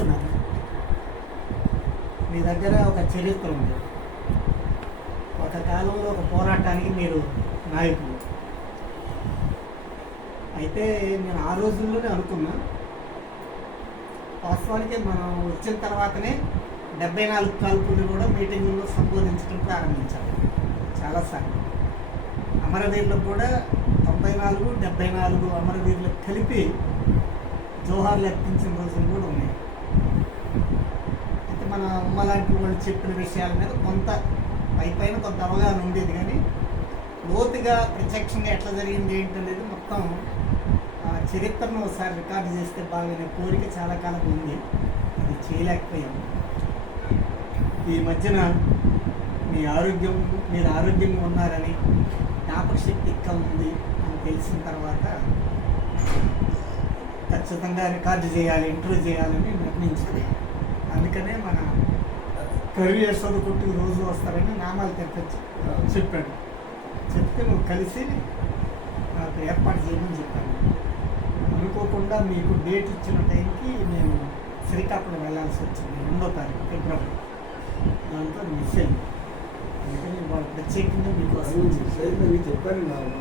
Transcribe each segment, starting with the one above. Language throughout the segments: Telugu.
చూస్తున్నారు. మీ దగ్గర ఒక చరిత్ర ఉంది. ఒక కాలంలో ఒక పోరాటానికి మీరు నాయకులు. అయితే నేను ఆ రోజుల్లోనే అనుకున్నా, వాస్తవానికి మనం వచ్చిన తర్వాతనే 74 కాల్పులు కూడా మీటింగుల్లో సంబోధించడం ప్రారంభించాలి చాలాసార్లు. అమరవీరులకు కూడా 94, 74 అమరవీరులకు కలిపి జోహార్లు అర్పించిన రోజులు కూడా ఉన్నాయి. అయితే మన అమ్మ లాంటి వాళ్ళు చెప్పిన విషయాల మీద కొంత పైన కొంత అవగాహన ఉండేది, కానీ లోతుగా ప్రత్యక్షంగా ఎట్లా జరిగింది ఏంటనేది మొత్తం చరిత్రను ఒకసారి రికార్డు చేస్తే బాగానే కోరిక చాలా కాలం ఉంది. అది చేయలేకపోయాము. ఈ మధ్యన మీరు ఆరోగ్యంగా ఉన్నారని, జ్ఞాపక శక్తి ఇంకా ఉంది అని తెలిసిన తర్వాత ఖచ్చితంగా రికార్డు చేయాలి, ఇంటర్వ్యూ చేయాలని నిర్ణయించింది. అందుకనే మన కరియర్ చదువుకుంటూ రోజు వస్తారని నామాలు తెప్పించి చెప్పాడు. చెప్తే నువ్వు కలిసి నాకు ఏర్పాటు చేయమని చెప్పాను. అనుకోకుండా మీకు డేట్ ఇచ్చిన టైంకి నేను శ్రీకాకుళం వెళ్ళాల్సి వచ్చింది, 2వ తారీఖు ఫిబ్రవరి. దాంతో మిస్ అయింది. అందుకని వాళ్ళు ప్రత్యేకంగా మీకు చెప్పాను. చెప్పింది నాకు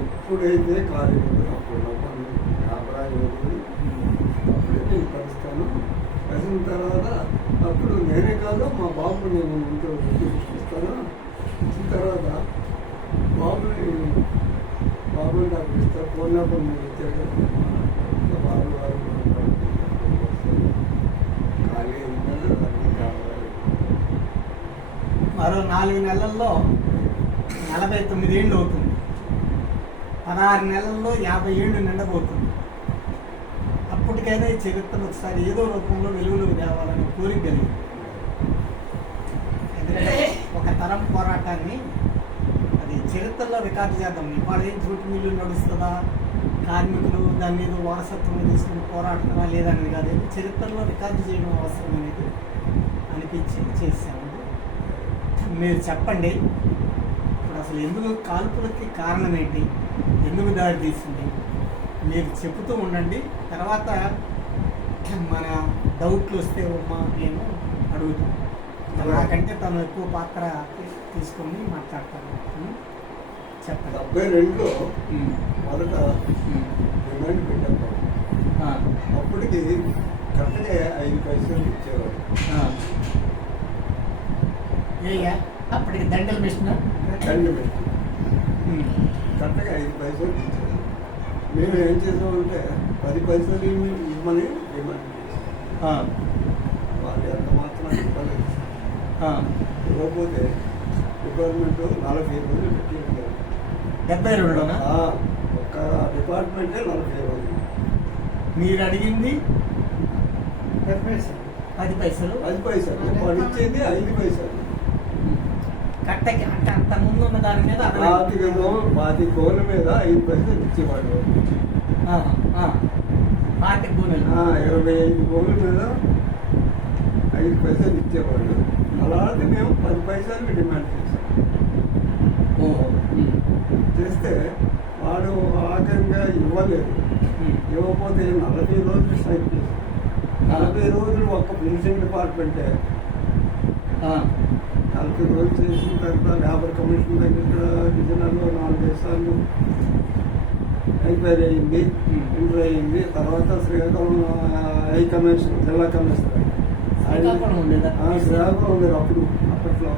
ఎప్పుడైతే ఖాళీ అప్పుడు అప్పుడైతే కలుస్తాను. కలిసిన తర్వాత అప్పుడు నేనే కాదు మా బాబు నేను ఇంట్లో ఇస్తాను. ఇచ్చిన తర్వాత బాబుని నాకు ఇస్తా ఫోన్ నెంబర్ మీరు ఇచ్చాడు. బాబు గారు ఖాళీ మరో 4 నెలల్లో 49 ఏళ్ళు అవుతుంది. 16 నెలల్లో 50 ఏళ్ళు నిండబోతుంది. అప్పటికైనా ఈ చరిత్రను ఒకసారి ఏదో రూపంలో వెలుగులోకి తేవాలని కోరిక కలిగింది. ఎందుకంటే ఒక తరం పోరాటాన్ని అది చరిత్రలో రికార్డు చేద్దాం. ఇవాళ ఏం జూటు మిల్లు నడుస్తుందా, కార్మికులు దాని మీద వారసత్వం తీసుకుని పోరాడుతారా లేదనేది కాదు, చరిత్రలో రికార్డు చేయడం అవసరం అనేది అనిపించి చేశాము. మీరు చెప్పండి, ఇప్పుడు అసలు ఎందుకు కాల్పులకి కారణం ఏంటి, ఎందుకు దాడి తీసింది మీరు చెబుతూ ఉండండి. తర్వాత మన డౌట్లు వస్తే నేను అడుగుతాను. నాకంటే తను ఎక్కువ పాత్ర తీసుకొని మాట్లాడతాను. చెప్పండి. 72లో మొదట డిమాండ్ పెట్టాము. అప్పటికి కరెక్ట్గా 5 పైసలు ఇచ్చేవాడు. అప్పటికి దండల మిషన్ కరెక్ట్గా 5 పైసలు ఇచ్చేవాడు. మేము ఏం చేసామంటే 10 పైసలు ఇవ్వమని డిమాండ్ చేసాం. వాళ్ళు ఎంత మాత్రం ఇవ్వలేదు. ఇవ్వకపోతే డిపార్ట్మెంట్ 40 రోజులు పెట్టి 72లోనా? ఒక్క డిపార్ట్మెంటే 40 రోజులు. మీరు అడిగింది 10 పైసలు. 10 పైసలు వాడు ఇచ్చేది 5 పైసలు. కట్టకి అంటే అంత ముందు ఉన్న దాని మీద 10 కోళ్ళ మీద 5 పైసలు ఇచ్చేవాడు. 25 కోళ్ళ మీద 5 పైసలు ఇచ్చేవాడు. అలాంటి మేము 10 పైసలు డిమాండ్ చేసాం. చేస్తే వాడు ఆఖరిగా ఇవ్వలేదు. ఇవ్వకపోతే 40 రోజులు స్ట్రైక్ చేశాం. 40 రోజులు ఒక్క ఫినిషింగ్ డిపార్ట్మెంటే 40 రోజులు చేసిన తర్వాత లేబర్ కమిషన్ దగ్గర డివిజనల్లో 4 సార్లు ఎంక్వైరీ అయింది, ఇంటర్ అయింది. తర్వాత శ్రీకాకుళం హై కమిషనర్, జిల్లా కమిషనర్ శ్రీకాకుళం ఉండేది అప్పుడు. అప్పట్లో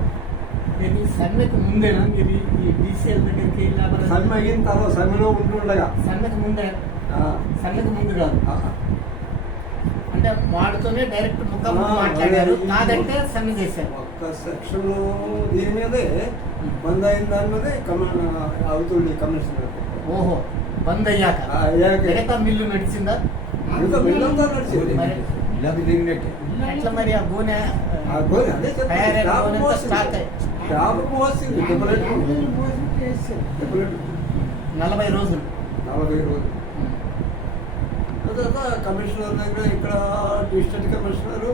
సమ్మెకు ముందేనా మీరు ఈ డీసీఎల్ దగ్గరికి? సమ్మె అయిన తర్వాత సమ్మెలో ఉంటుండగా. సమ్మెకు ముందే? సమ్మెకు ముందు కాదు, అంటే వాడితోనే డైరెక్ట్ ముఖాముఖి మాట్లాడారు. కాదంటే సమ్మె చేశారు. ఒక్క సెక్షన్ దీని మీదే బంద్ అయిన దాని మీదే అవుతుంది కమిషనర్. ఓహో, బంద్ అయ్యాక మిగతా మిల్లు నడిచిందా? మిల్లు అంతా నడిచింది. ఎట్లా మరి ఆ గోనె అదే స్టాక్ 40 రోజులు. తర్వాత కమిషనర్ దగ్గర ఇక్కడ డిస్ట్రిక్ట్ కమిషనర్,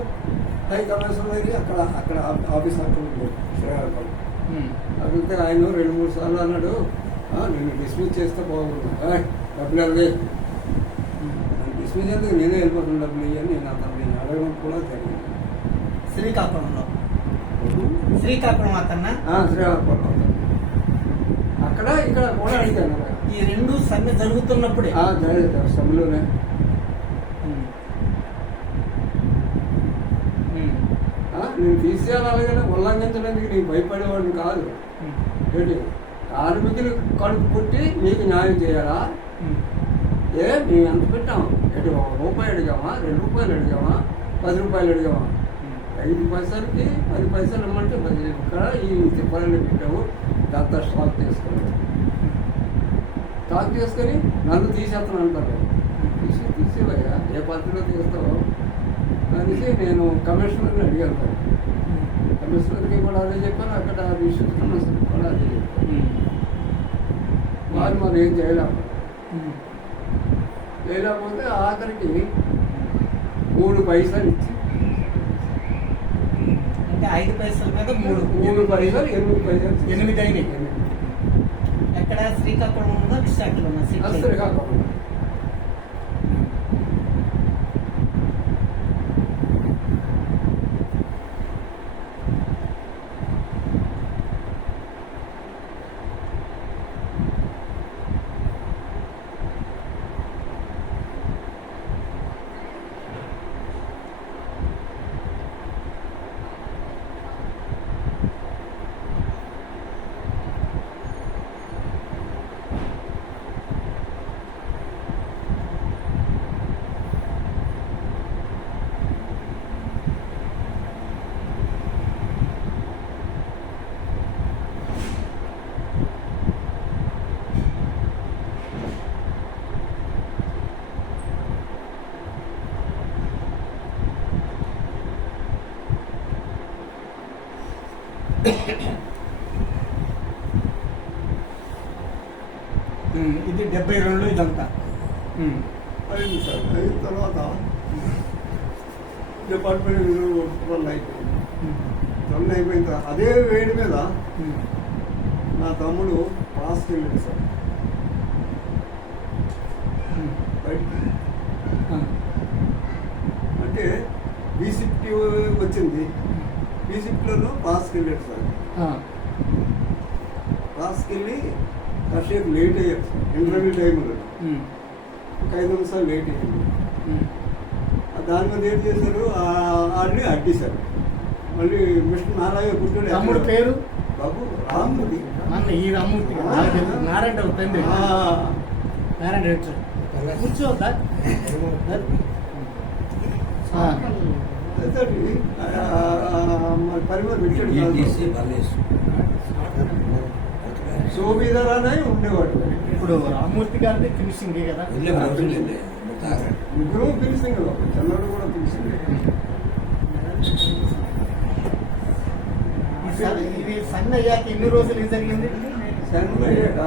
హై కమిషనర్ దగ్గర అక్కడ ఆఫీస్ అక్కడ శ్రీకాకుళం అడిగితే ఆయన 2-3 సార్లు అన్నాడు, నేను డిస్మిస్ చేస్తే బాగుంది. డబ్బులు డిస్మిస్ నేనే వెళ్ళిపోతున్న డబ్బులు ఇవన్నీ నేను అతన్ని అడగడం కూడా జరిగింది. శ్రీకాకుళంలో శ్రీకాకుళం అతన్నా శ్రీకాకుళం అక్కడ ఇక్కడ కూడా అడిగాను. ఈ రెండు సమ్మె జరుగుతున్నప్పుడే జరిగింది సమ్మెలోనే. నేను తీసేయాలని ఉల్లంఘించడానికి నీకు భయపడేవాడిని కాదు. ఏంటి కార్మికులు కడుపు పుట్టి నీకు న్యాయం చేయాలా? మేము ఎంత పెట్టాం? ఏంటి ₹1 అడిగామా, ₹2 అడిగామా, ₹10 అడిగామా? 5 పైసలకి 10 పైసలు ఇమ్మంటే 10 ఇక్కడ ఈ తిప్పాలని పెట్టావు. దాంతో స్టాక్ తీసుకున్నావు. స్టాక్ తీసుకొని నన్ను తీసేస్తాను అంటారు. తీసేవయ్యా ఏ పార్టీలో తీస్తావో అనేసి నేను కమిషనర్ని అడిగాను. కమిషనర్కి కూడా అదే చెప్పాను, అక్కడ విషయం కమిషనర్కి కూడా అదే చెప్పాను. వారు మరి ఏం చేయలేకపోతే ఆఖరికి 3 పైసలు ఇచ్చి అంటే 5 పైసల మీద 3 పైసలు 8 పైసలు 8 అయినాయి. ఎక్కడ శ్రీకాకుళం ఉందా విశాఖలో ఉందా? శ్రీకాకుళం. ఇది 72 ఇదంతా అయింది సార్. అయిన తర్వాత డిపార్ట్మెంట్ రన్ అయిపోయింది. రన్ అయిపోయిన తర్వాత అదే వేడి మీద నా తమ్ముడు పాస్కి వెళ్ళాడు సార్ బయటికి. అంటే బీసిప్టీ వచ్చింది. బీసిప్టీలో పాస్కి వెళ్ళాడు సార్. పాస్కి వెళ్ళి కాసేపు లేట్ అయ్యారు సార్. ఇంటర్వ్యూ టైంలో ఒక 5 నిమిషాలు లేట్ అయ్యింది. దాని మీద ఏం చేశారు, ఆడిని అడ్డేశారు. మళ్ళీ మిస్టర్ నారాయణ కూర్చొని తమ్ముడు పేరు బాబు రామ్మూర్తి. ఈ రామ్మూర్తి నారాయణ తండ్రి నారాయణ రెడ్డి కూర్చోద్దా? పరిమాణం పెట్టాడు. శోభిధర్ అని ఉండేవాడు. ఇప్పుడు రామ్మూర్తి గారిది ఫినిషింగ్ కదా, ముగ్గురు ఫినిషింగ్, చంద్రుడు కూడా ఫినిషింగ్. ఇది సన్ అయ్యాక ఎన్ని రోజులు ఇది జరిగింది? సన్ అయ్యాక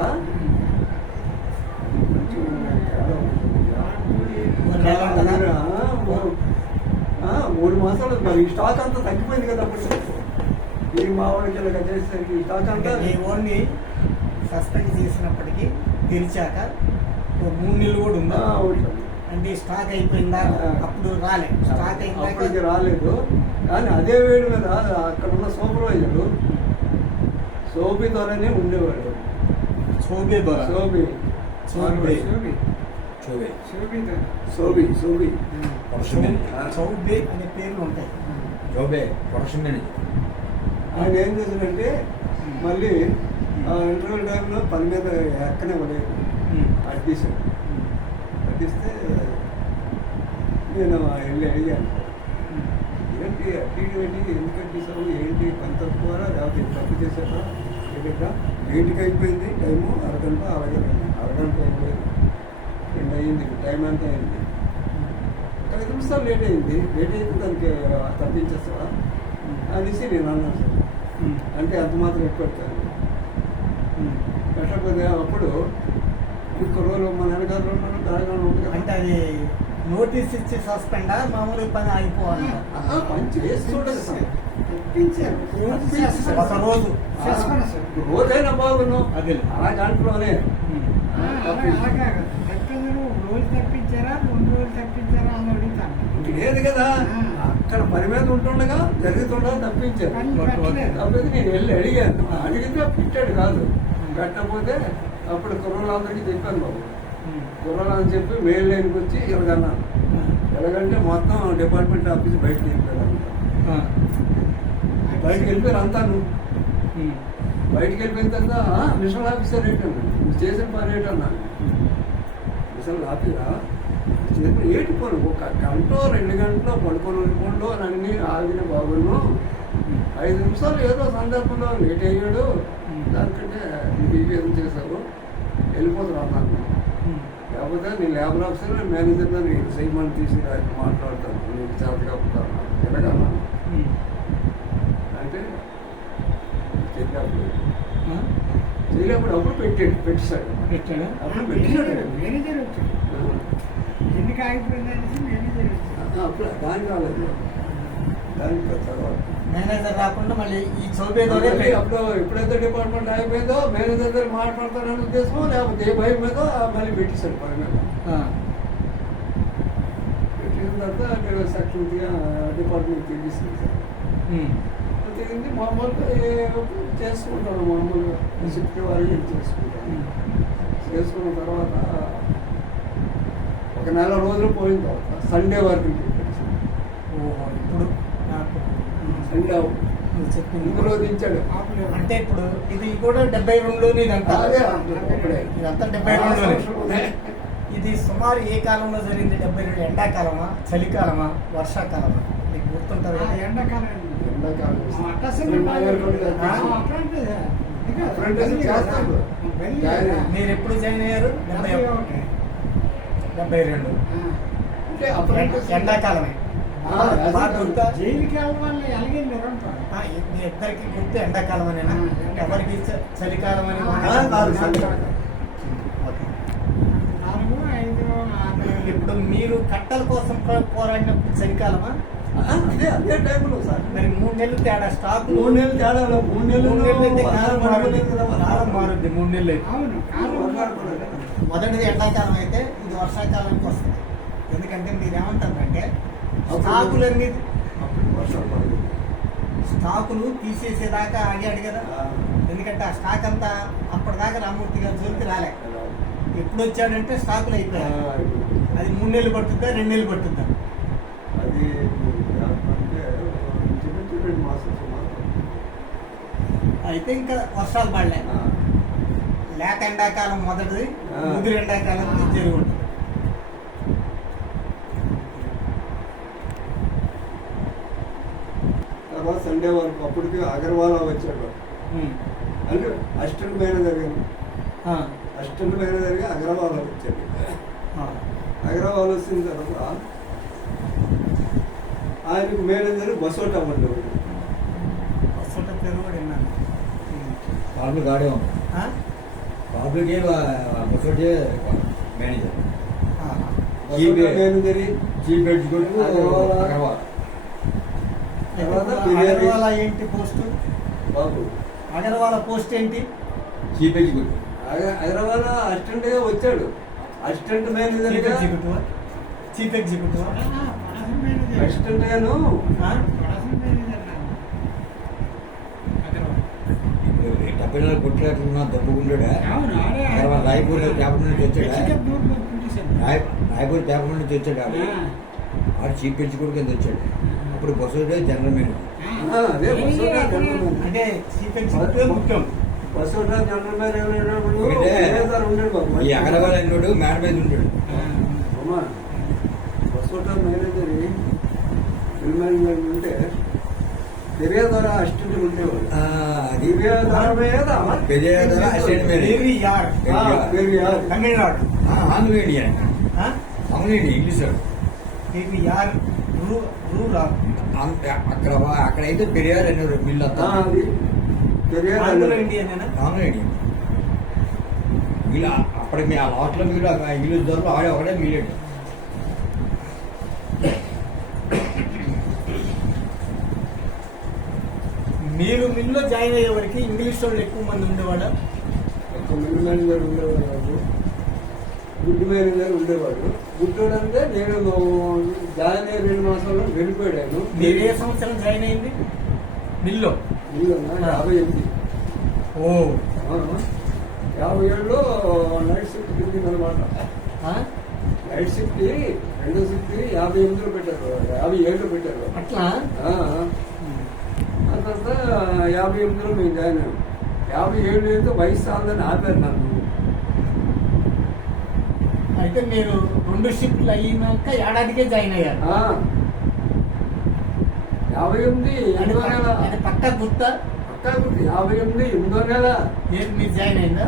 3 మాసాలు. మరి స్టాక్ అంతా తగ్గిపోయింది కదా అప్పుడు. ఈ మావాడికి ఇలా చేసేసరికి ఈ స్టాక్ అంతా ఈ ఓన్ని సస్పెండ్ చేసినప్పటికీ తెరిచాక 3 నెలలు కూడా ఉందా? అంటే స్టాక్ అయిపోయిందా? అప్పుడు రాలేదు. స్టాక్ అప్పటికి రాలేదు. కానీ అదే వేడి మీద అక్కడ ఉన్న సూపర్వైజరు సోబి ద్వారానే ఉండేవాడు. సోబి ద్వారా సోబి సోబి సోబి సోబి చౌబే అనే పేర్లు ఉంటాయి. ఆయన ఏం చేశాడంటే మళ్ళీ ఇంటర్వ్యూ టైంలో పని మీద ఎక్కనే పడేది. అడ్డేశాడు. అడ్డిస్తే నేను వెళ్ళి అడిగాను, ఏంటి అడ్డీ ఎందుకు అడ్డేసావు, ఏంటి పని తక్కువ లేకపోతే తప్పు చేశారా? ఏంటంటే లేట్కి అయిపోయింది టైము, అరగంట అయిపోయింది. అయింది టైం అంతా అయింది. 5 నిమిషాలు లేట్ అయింది. లేట్ అయితే దానికి తప్పించేస్తావా అనేసి నేను అన్నాను సార్. అంటే అంత మాత్రం ఎక్కువ పెట్టాను. పెట్టకపోతే అప్పుడు ఒక్క రోజులు మన వెనకాల దారిగా ఉంటుంది. అంటే అది నోటీస్ ఇచ్చి సస్పెండా, మామూలు పని ఆగిపోవాలి? పని చేసి చూడండి సార్. ఒక రోజు రోజైనా బాగున్నావు అదే అలా దాంట్లోనే రోజు తప్పించారా 2 రోజులు తప్పించారా? లేదు కదా, అక్కడ పని మీద ఉంటుండగా జరుగుతుండగా తప్పించారు. తప్పితే నేను వెళ్ళి అడిగాను, అడిగితే పిట్టాడు కాదు. పెట్టకపోతే అప్పుడు కుర్రలందరికీ చెప్పాను బాబు, కుర్రలని చెప్పి మెయిల్ లైన్కి వచ్చి ఇలాగన్నాను. ఎలాగంటే మొత్తం డిపార్ట్మెంట్ ఆఫీస్ బయటకు వెళ్ళిపోయారు. బయటకు వెళ్ళిపోయారు అంతా. బయటకు వెళ్ళిపోయిన తర్వాత మిషన్ ఆఫీసర్ ఏంటన్నా నువ్వు చేసిన పని ఏంటన్నా, మిషన్ ఆఫీసరా చేసిన ఏంటి పని, 1 గంట 2 గంటలో పడుకోను అని అన్ని ఆగిన బాబును 5 నిమిషాలు ఏదో సందర్భంలో లేట్ అయ్యాడు, దానికంటే నీకు ఏం చేశావు వెళ్ళిపోతారు అన్నాను. లేకపోతే నీ లేబర్ ఆఫీసర్ మేనేజర్గా నేను సైమని తీసి మాట్లాడతాను, నీకు చేత కాపుతాను ఎలాగన్నా అంటే చేయలేప్పుడు అప్పుడు పెట్టేశాడు. అప్పుడు పెట్టేశాడు. అప్పుడు దాని కాలేదు, దానికి తర్వాత మేనేజర్ రాకుండా మళ్ళీ ఈ చౌబేదోనే అప్పుడు ఎప్పుడైతే డిపార్ట్మెంట్ అయిపోయిందో మేనేజర్ దగ్గర మాట్లాడతానని ఉద్దేశమో లేకపోతే ఏ భయం మీద మళ్ళీ పెట్టేశాడు పని మీద. పెట్టిన తర్వాత సెక్యూరిటీగా డిపార్ట్మెంట్ తెలిసింది సార్. తెలిసింది మామూలుగా చేసుకుంటాను, మామూలుగా షిఫ్ట్ వారికి చేసుకుంటాను. చేసుకున్న తర్వాత 1 నెల రోజులు పోయిన తర్వాత సండే వరకు ఇప్పుడు సండే చెప్పింది ఇందులో దించాడు. అంటే ఇప్పుడు ఇది కూడా 72లోనే ఇదంతా ఇదంతా 72లోనే. ఇది సుమారు ఏ కాలంలో జరిగింది? 72 ఎండాకాలమా, చలికాలమా, వర్షాకాలమా? మీకు గుర్తుంటుంది కదా? ఎండాకాలం. మీరు ఎప్పుడు జాయిన్ అయ్యారు? 72. ఎండాకాలమే. జైలుకి వెళ్ళాలని ఎలాగైంది మీ ఇద్దరికి గుర్తు ఎండాకాలం అనేనా? ఎవరికి చలికాలం అని? 4, 5, 6 ఇప్పుడు మీరు కట్టల కోసం పోరాడినప్పుడు చలికాలమా? అదే టైంలో సార్ మరి 3 నెలలు తేడా స్టాక్. 3 నెలలు తేడా 3 నెలలు అయితే కాలం మారుద్ది. 3 నెలలు అయితే మొదటిది ఎండాకాలం అయితే ఇది వర్షాకాలానికి వస్తుంది. ఎందుకంటే మీరేమంటారంటే స్టాకులన్నీ స్టాకులు తీసేసేదాకా ఆగాడు కదా. ఎందుకంటే ఆ స్టాక్ అంతా అప్పటిదాకా రామూర్తి గారు జోలికి రాలే. ఎప్పుడు వచ్చాడంటే స్టాకులు అయిపోయాయి. అది 3 నెలలు పట్టుద్దా, 2 నెలలు పట్టుద్దా? అది 2 మాసాలు అయితే ఇంకా వర్షాలు పడలే. లేక ఎండాకాలం మొదటిది, ముదిరి ఎండాకాలం జరిగి ఉంటుంది. తర్వాత సండే వరకు అప్పటికి అగర్వాలా వచ్చాడు. అంటే అసిస్టెంట్ మేనేజర్గా అగర్వాలా వచ్చాడు. అగర్వాల్ వచ్చిన తర్వాత ఆయనకు మేనేజర్ బసోటా ఉండేవాడు. బసోటా పేరు కూడా విన్నాను. బాబులు గాడే బాబులకి బసోటే manager, manager chief executive Agarwal. అగర్వాలా ఏంటి పోస్ట్? బాబు అగర్వాలా పోస్ట్ ఏంటి? Chief executive. హైదరాబాద్ అసిస్టెంట్ గా వచ్చాడు. అసిస్టెంట్ మేనేజర్ గా చీఫ్ ఎగ్జిక్యూటివ్ అసిస్టెంట్ గాను డబ్బులు కొట్టలేకుండా దెబ్బకుంటాడా? రాయపూర్ పేపర్ నుంచి వచ్చాడా? రాయపూర్ పేపర్ నుంచి వచ్చాడు. ఆడు చీఫ్ ఎగ్జిక్యూటివ్ కింద వచ్చాడు. అప్పుడు బసోటే జనరల్ మేనేజర్. అంటే చీఫ్ ఎగ్జిక్యూటివ్ ముఖ్యం. బసోటా జనరల్ మేనేజర్ ఈ అగర్వాల్ అన్నాడు మేడ మీద ఉంటాడు. బసోటా మేనేజర్ ఫిల్మ్ మేనేజర్ ఉంటే పెరియాదార అసిస్టెంట్ ఉండేవాడు. పెరియాదార అసిస్టెంట్ మేనేజర్ ఆంగ్లేయుడు ఇంగ్లీష్ అక్కడైతే పెరియార్ అనేవారు మిల్లు అంతా. ఆంగ్లేయుడు మిల్లు అప్పటికి మీ ఆ లాస్ట్లో మీరు ఇంగ్లీష్ ధరలు ఆడే ఒకటే మిల్లేడు. మీరు మిల్లులో జాయిన్ అయ్యే వరకు ఇంగ్లీష్ వాళ్ళు ఎక్కువ మంది ఉండేవాడు. ఒక మిల్ మేనేజర్ ఉండేవాడు. గుడ్డు మేనేజర్ ఉండేవాడు. గుడ్డోడు అంటే నేను జాయిన్ అయ్యి 2 మాసాల్లో వెళ్ళిపోయాను. మీరు ఏ సంవత్సరం జాయిన్ అయింది మిల్లో? ఇల్లు 58. ఓ 57లో నైట్ షిఫ్ట్ కిందనమాట. నైట్ షిఫ్ట్ 2వ షిఫ్ట్ 58లో పెట్టారు, 57లో పెట్టారు. అట్లా ఆ తర్వాత 58లో మేము జాయిన్ అయ్యాం. 57 అయితే వయసు సాందని ఆపారు నన్ను. అయితే మీరు 2 షిఫ్ట్లు అయినాక ఏడాదికే జాయిన్ అయ్యారు. 58 8వ నెల. అది పక్కా గుర్తా? పక్కా గుర్తు. 58 8వ నెల ఏది మీరు జాయిన్ అయిందా?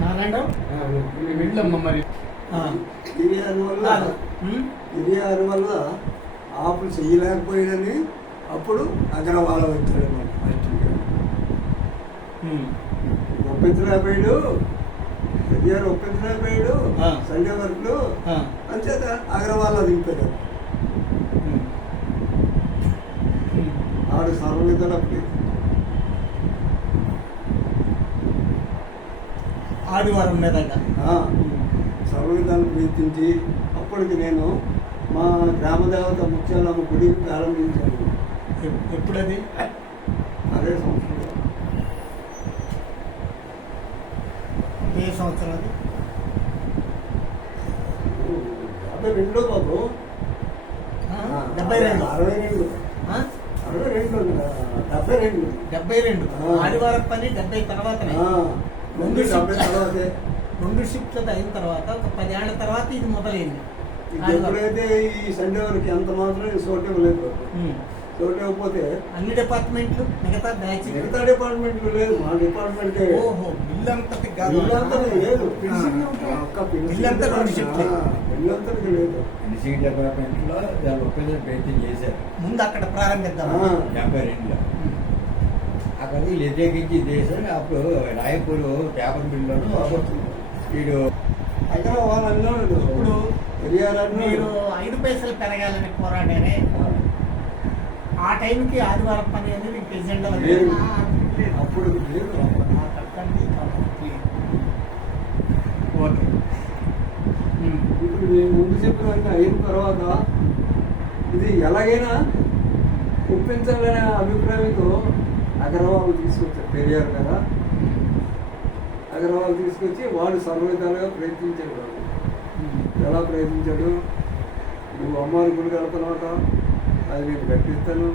నారాయణరావు వెళ్ళమ్మా మరి. ఇది వల్ల ఆపులు చేయలేకపోయినని అప్పుడు అగ్రవాల వచ్చాడు. ఒప్పించలేకపోయాడు, పెద్దగారు ఒప్పించలేకపోయాడు సండే వరకు. అంచేత అగ్రవాల దింపాడు. ఆడు సర్వవిధాలప్పుడు ఆదివారం మీదట సర్వవిధాలు ప్రీతించి అప్పటికి నేను మా గ్రామదేవత ముత్యాలమ్మ గుడి ప్రారంభించాను. ఎప్పుడది? అదే సంవత్సరం. ఏ సంవత్సరం అది? 52 బాబు. 72. 62. 62. 72 ఆదివారం పని 70 తర్వాతనే. 2 షిఫ్ట్లు అయిన తర్వాత ఒక 10 ఏళ్ల తర్వాత ఇది మొదలైంది. ఎప్పుడైతే ఈ సండే వరకు ఎంత మాత్రం చోటు ఇవ్వలేదు. చోటు ఇవ్వకపోతే అన్ని డిపార్ట్మెంట్లు మిగతా బ్యాచ్ మిగతా డిపార్ట్మెంట్లు లేదు, మా డిపార్ట్మెంటే. ఓహో బిల్లంతటి లేదు. బిల్లంతా 2 షిఫ్ట్లు. బిల్లంతటికి లేదు. ఫినిషింగ్ డిపార్ట్మెంట్లో దాని ఒక్కసారి ప్రయత్నం చేశారు. ముందు అక్కడ ప్రారంభిద్దాం. 52లో అక్కడ వీళ్ళు వ్యతిరేకించి చేశారు. అప్పుడు రాయపూర్ పేపర్ మిల్లోనూ వీడు హైదరాబాద్ అన్నాడు. ఇప్పుడు పెరియారన్న మీరు 5 పైసలు పెరగాలని పోరాడారే, ఆ టైంకి ఆదివారం పని అనేది మీకు ఎజెండా లేదు. అప్పుడు లేదు. ఓకే. ఇప్పుడు నేను ముందు చెప్పిన అయిన తర్వాత ఇది ఎలాగైనా ఒప్పించాలనే అభిప్రాయంతో అగర్వాల్ తీసుకొచ్చారు. పెరియారు కదా, అగర్వాల్ తీసుకొచ్చి వాడు సర్వవిధాలుగా ప్రయత్నించాడు. వాడు ఎలా ప్రయత్నించాడు? నువ్వు అమ్మారు గుడి కడుతున్నావుట, అది నేను కట్టిస్తాను,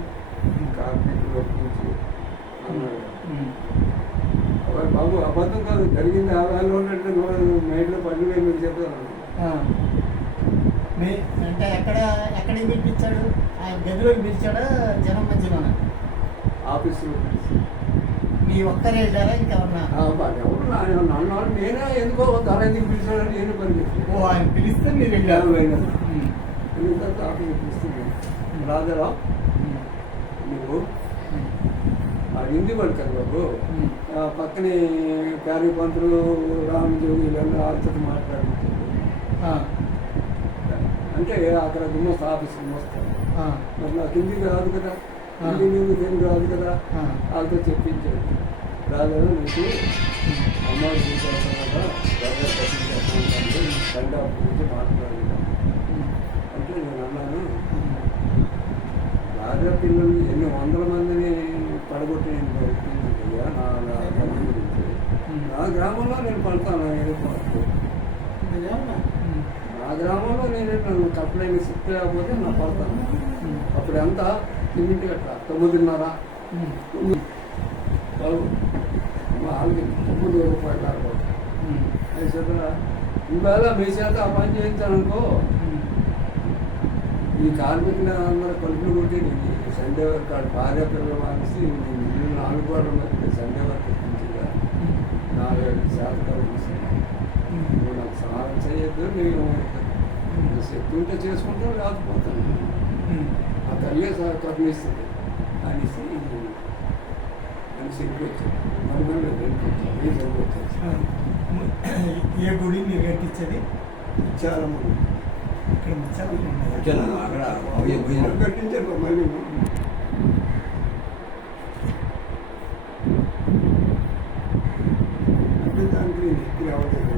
కార్మికులు ఒప్పించి అన్నాడు. అబ్బాయి బాబు అబద్ధం కాదు, జరిగింది 50 ఉన్నట్టు మైండ్లో 12,000 మీకు చెప్తాను. అంటే ఎక్కడికి పిలిపించాడు? ఆ గదిలోకి పిలిచాడా జనం మధ్యలోనా? ఆఫీసులో మీ ఒక్కరే వెళ్ళారా ఇంకెవరన్నా? ఎవరు నన్ను నేనే ఎందుకో తల ఎందుకు పిలిచాడని నేను పనిచేస్తాను. ఓ ఆయన పిలిస్తే మీరు వెళ్ళారు. ఎందుకంటే ఆఫీస్ పిలుస్తుంది. రాజారా నువ్వు ఆ హిందీ పడతారు బాబు, పక్కనే ప్యారీ పంతులు రామజోగి వీళ్ళందరూ ఆలోచన మాట్లాడించారు. అంటే అక్కడ గుమ్మస్తా ఆఫీస్ గుమ్మస్తాను. మరి నాకు హిందీ రాదు కదా, హిందీ నీకు తెలుగు రాదు కదా, వాళ్ళతో చెప్పించాడు. రాజా నీకు అమ్మాయి చూసేస్తాను కదా, రాజా పట్టించేస్తాను సండే గురించి మాట్లాడాలి అంటే నేను అన్నాను, రాజా పిల్లలు ఎన్ని 100 మందిని పడగొట్టి నేను ప్రయత్నించయ్యా నా గురించి. నా గ్రామంలో నేను పడతాను. నా గ్రామంలో నేను నన్ను కప్పలేని శక్తి లేకపోతే నా పడతాను. అప్పుడు ఎంత 9 గంటల 9:30 వాళ్ళకి 9 రూపాయలు ఆడబోతుంది. అది చెప్పరా ఇవాళ మీ చేత ఆ పని చేయించాలనుకో, ఈ కార్మికులు అందరూ కలుపులు కొట్టి నీకు సండే వరకు భార్య పిల్లలు మానేసి 4 గోడల మధ్య సండే వరకు ఎక్కించిందా 4-5 శాతం నువ్వు నాకు సహాయం చేయొద్దు, నేను శక్తి ఉంటే చేసుకుంటా లేకపోతాను, ఆ తల్లి కర్ణిస్తుంది అనేసి శక్తి వచ్చాడు. ఏ గుడి మీరు కట్టించేది? ఇచ్చారమ్మ ఇక్కడ ముచ్చాలు ఉన్నాయి. వచ్చాను అక్కడ పోయినా కట్టించారు మళ్ళీ అంటే దానికి నేను ఎక్కి రావట్లేదు